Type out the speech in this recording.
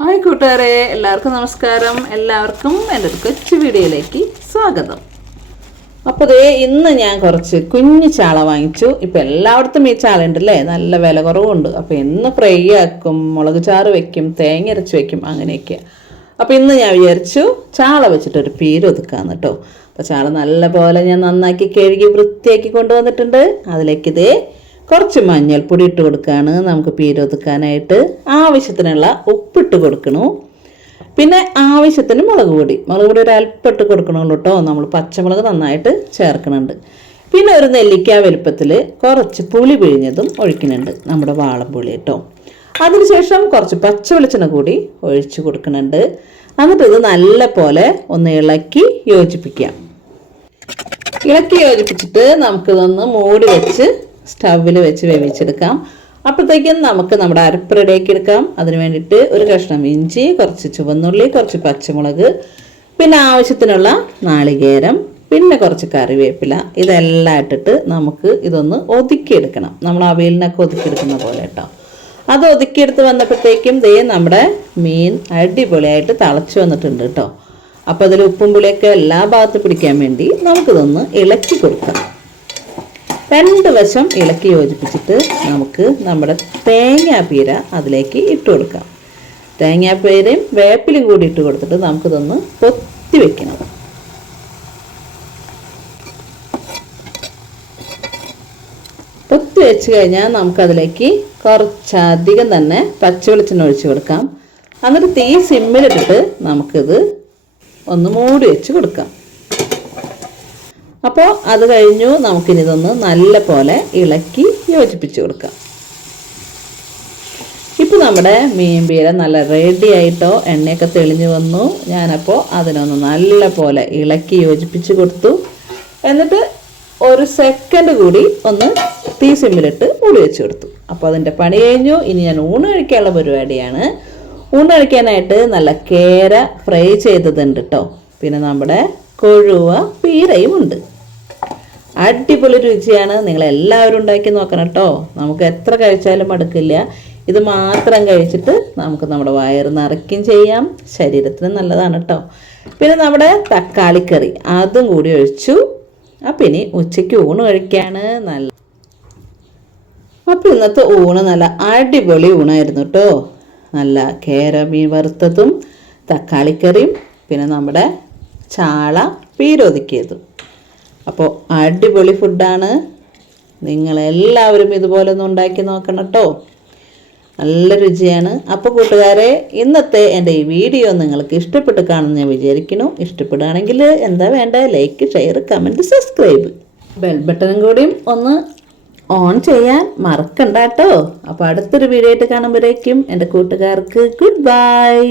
Hi കൂട്ടുകാരെ, എല്ലാവർക്കും നമസ്കാരം. എല്ലാവർക്കും എൻ്റെ ഒരു കൊച്ചു വീഡിയോയിലേക്ക് സ്വാഗതം. അപ്പോൾ ഇന്ന് ഞാൻ കുറച്ച് കുഞ്ഞു ചാള വാങ്ങിച്ചു. ഇപ്പം എല്ലായിടത്തും ഈ ചാള ഉണ്ടല്ലേ, നല്ല വില കുറവുണ്ട്. അപ്പോൾ ഇന്ന് ഫ്രൈ ആക്കും, മുളക് ചാറ് വെക്കും, തേങ്ങ അരച്ച് വെക്കും, അങ്ങനെയൊക്കെ. അപ്പോൾ ഇന്ന് ഞാൻ വിചാരിച്ചു ചാള വെച്ചിട്ടൊരു പീര് ഒതുക്കാന്ന് കേട്ടോ. അപ്പോൾ ചാള നല്ല പോലെ ഞാൻ നന്നാക്കി കഴുകി വൃത്തിയാക്കി കൊണ്ടുവന്നിട്ടുണ്ട്. അതിലേക്ക് കുറച്ച് മഞ്ഞൾപ്പൊടി ഇട്ട് കൊടുക്കുകയാണ് നമുക്ക് പീരൊതുക്കാനായിട്ട്. ആവശ്യത്തിനുള്ള ഉപ്പിട്ട് കൊടുക്കണു. പിന്നെ ആവശ്യത്തിന് മുളക് പൊടി ഒരു അല്പം ഇട്ട് കൊടുക്കണുള്ളൂ കേട്ടോ. നമ്മൾ പച്ചമുളക് നന്നായിട്ട് ചേർക്കണുണ്ട്. പിന്നെ ഒരു നെല്ലിക്ക വലുപ്പത്തിൽ കുറച്ച് പുളി പിഴിഞ്ഞതും ഒഴിക്കുന്നുണ്ട്, നമ്മുടെ വാളംപുളി കേട്ടോ. അതിനുശേഷം കുറച്ച് പച്ച വെളിച്ചെണ്ണ കൂടി ഒഴിച്ച് കൊടുക്കുന്നുണ്ട്. എന്നിട്ട് ഇത് നല്ല പോലെ ഒന്ന് ഇളക്കി യോജിപ്പിക്കാം. ഇളക്കി യോജിപ്പിച്ചിട്ട് നമുക്കിതൊന്ന് മൂടി വെച്ച് സ്റ്റൗവിൽ വെച്ച് വേവിച്ചെടുക്കാം. അപ്പോഴത്തേക്കും നമുക്ക് നമ്മുടെ അരപ്പ് റെഡിയാക്കി എടുക്കാം. അതിന് വേണ്ടിയിട്ട് ഒരു കഷ്ണം ഇഞ്ചി, കുറച്ച് ചുവന്നുള്ളി, കുറച്ച് പച്ചമുളക്, പിന്നെ ആവശ്യത്തിനുള്ള നാളികേരം, പിന്നെ കുറച്ച് കറിവേപ്പില, ഇതെല്ലാം ഇട്ടിട്ട് നമുക്ക് ഇതൊന്ന് ഒതുക്കിയെടുക്കണം. നമ്മൾ അവിയലിനൊക്കെ ഒതുക്കിയെടുക്കുന്ന പോലെ കേട്ടോ. അത് ഒതുക്കിയെടുത്ത് വന്നപ്പോഴത്തേക്കും നമ്മുടെ മീൻ അടിപൊളിയായിട്ട് തിളച്ച് വന്നിട്ടുണ്ട് കേട്ടോ. അപ്പോൾ അതിൽ ഉപ്പും പുളിയൊക്കെ എല്ലാ ഭാഗത്തും പിടിക്കാൻ വേണ്ടി നമുക്കിതൊന്ന് ഇളക്കി കൊടുക്കാം. രണ്ട് വശം ഇളക്കി യോജിപ്പിച്ചിട്ട് നമുക്ക് നമ്മുടെ തേങ്ങാപ്പീര അതിലേക്ക് ഇട്ട് കൊടുക്കാം. തേങ്ങാപ്പീരയും വേപ്പിലും കൂടി ഇട്ട് കൊടുത്തിട്ട് നമുക്കിതൊന്ന് പൊത്തി വെക്കണം. പൊത്തി വെച്ച് കഴിഞ്ഞാൽ നമുക്കതിലേക്ക് കുറച്ചധികം തന്നെ പച്ചവെളിച്ചെണ്ണ ഒഴിച്ച് കൊടുക്കാം. എന്നിട്ട് തീ സിമ്മിലിട്ടിട്ട് നമുക്കിത് ഒന്ന് മൂടി വെച്ച് കൊടുക്കാം. അപ്പോൾ അത് കഴിഞ്ഞു നമുക്കിനിതൊന്ന് നല്ല പോലെ ഇളക്കി യോജിപ്പിച്ച് കൊടുക്കാം. ഇപ്പോൾ നമ്മുടെ മീൻ പീര നല്ല റെഡി ആയിട്ടോ, എണ്ണയൊക്കെ തെളിഞ്ഞു വന്നു. ഞാനപ്പോൾ അതിനൊന്ന് നല്ല പോലെ ഇളക്കി യോജിപ്പിച്ച് കൊടുത്തു. എന്നിട്ട് ഒരു സെക്കൻഡ് കൂടി ഒന്ന് തീ സിമ്മിലിട്ട് മൂടി വെച്ച് കൊടുത്തു. അപ്പോൾ അതിൻ്റെ പണി കഴിഞ്ഞു. ഇനി ഞാൻ ഊണ് കഴിക്കാനുള്ള പരിപാടിയാണ്. ഊണ് കഴിക്കാനായിട്ട് നല്ല കേര ഫ്രൈ ചെയ്തതുണ്ട് കേട്ടോ. പിന്നെ നമ്മുടെ കൊഴുവ പീരയും ഉണ്ട്. അടിപൊളി രുചിയാണ്. നിങ്ങളെല്ലാവരും ഉണ്ടാക്കി നോക്കണം കേട്ടോ. നമുക്ക് എത്ര കഴിച്ചാലും മടുക്കില്ല. ഇത് മാത്രം കഴിച്ചിട്ട് നമുക്ക് നമ്മുടെ വയറ് നിറയ്ക്കുകയും ചെയ്യാം, ശരീരത്തിന് നല്ലതാണ് കേട്ടോ. പിന്നെ നമ്മുടെ തക്കാളിക്കറി അതും കൂടി ഒഴിച്ചു. അപ്പം ഇനി ഉച്ചയ്ക്ക് ഊണ് കഴിക്കാണ്. അപ്പം ഇന്നത്തെ ഊണ് നല്ല അടിപൊളി ഊണായിരുന്നു കേട്ടോ. നല്ല കേര മീൻ വറുത്തതും തക്കാളിക്കറിയും പിന്നെ നമ്മുടെ ചാള പീരൊതുക്കിയതും. അപ്പോൾ അടിപൊളി ഫുഡാണ്. നിങ്ങളെല്ലാവരും ഇതുപോലെ ഒന്ന് ഉണ്ടാക്കി നോക്കണം കേട്ടോ. നല്ല രുചിയാണ്. അപ്പോൾ കൂട്ടുകാരെ, ഇന്നത്തെ എൻ്റെ ഈ വീഡിയോ നിങ്ങൾക്ക് ഇഷ്ടപ്പെട്ട് കാണുമെന്ന് ഞാൻ വിചാരിക്കുന്നു. ഇഷ്ടപ്പെടുകയാണെങ്കിൽ എന്താ വേണ്ട, like, share, comment, subscribe, bell ബട്ടണും കൂടിയും ഒന്ന് ഓൺ ചെയ്യാൻ മറക്കണ്ട കേട്ടോ. അപ്പോൾ അടുത്തൊരു വീഡിയോ ആയിട്ട് കാണുമ്പോഴേക്കും എൻ്റെ കൂട്ടുകാർക്ക് ഗുഡ് ബൈ.